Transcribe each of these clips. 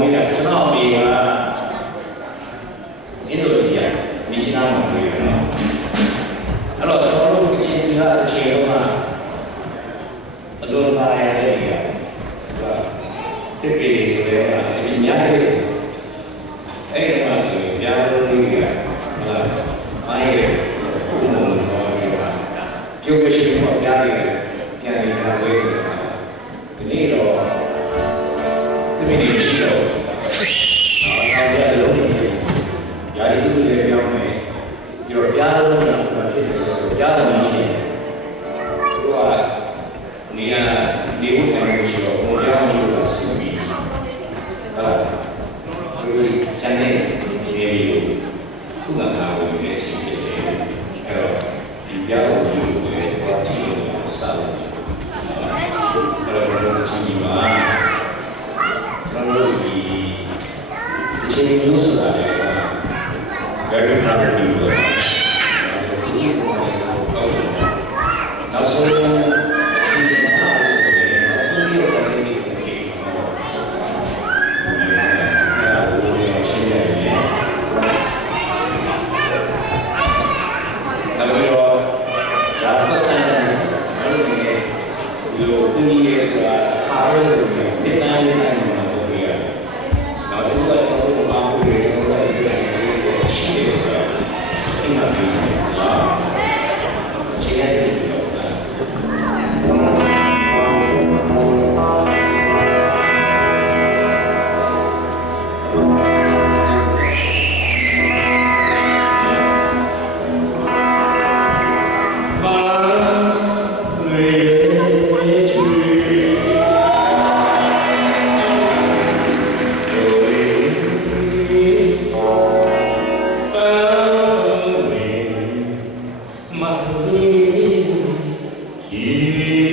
မေးတာကျွန်တော်အမေကအင်ဒိုနီးရှားမြစ်ချနာမှာနေတယ်နော်အဲ့တော့ကျွန်တော်တို့အချင်းကြီးကအချင်းတော့ကအလုံးသားရတဲ့နေရာတစ်ပေဆိုတဲ့ဒီများရဲ့အဲ့ဒီမှာဆိုရင်ကြားလို့လေးကဟုတ်လားမိုင်းရဲ့ဘုံဘုံတော့ပြောတာကျုပ်မရှိတော့ကြားရတယ်ပြန်နေတာဝဲဒီနေ့တော့ဒီမင်းရှိတော့အားရတဲ့လုံးကြီးယာရီဦးလည်းပြောင်းမယ်ပြီးတော့ကြားလို့တော့ဘာဖြစ်လဲဆိုကြားလို့ရှိရင်သူကနေရာနေဦးခံလို့ရှိတော့ဘုံပြောင်းလို့စီးပြီးအဲဒီချန်နယ်ဒီဗီဒီယိုခုနကထားလို့လည်းအချိန်ဖြစ်တယ်အဲ့တော့ဒီပြောင်းလို့လည်းတော့ကြည့်လို့စားလို့အဲ့တော့ဒီချင်းကြီးမှာကျွန်တော်တို့ဒီချင်းမျိုးဆိုတာလည်း very proud of you ဒီကိုနောက်ဆုံးYeah.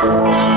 Thank you.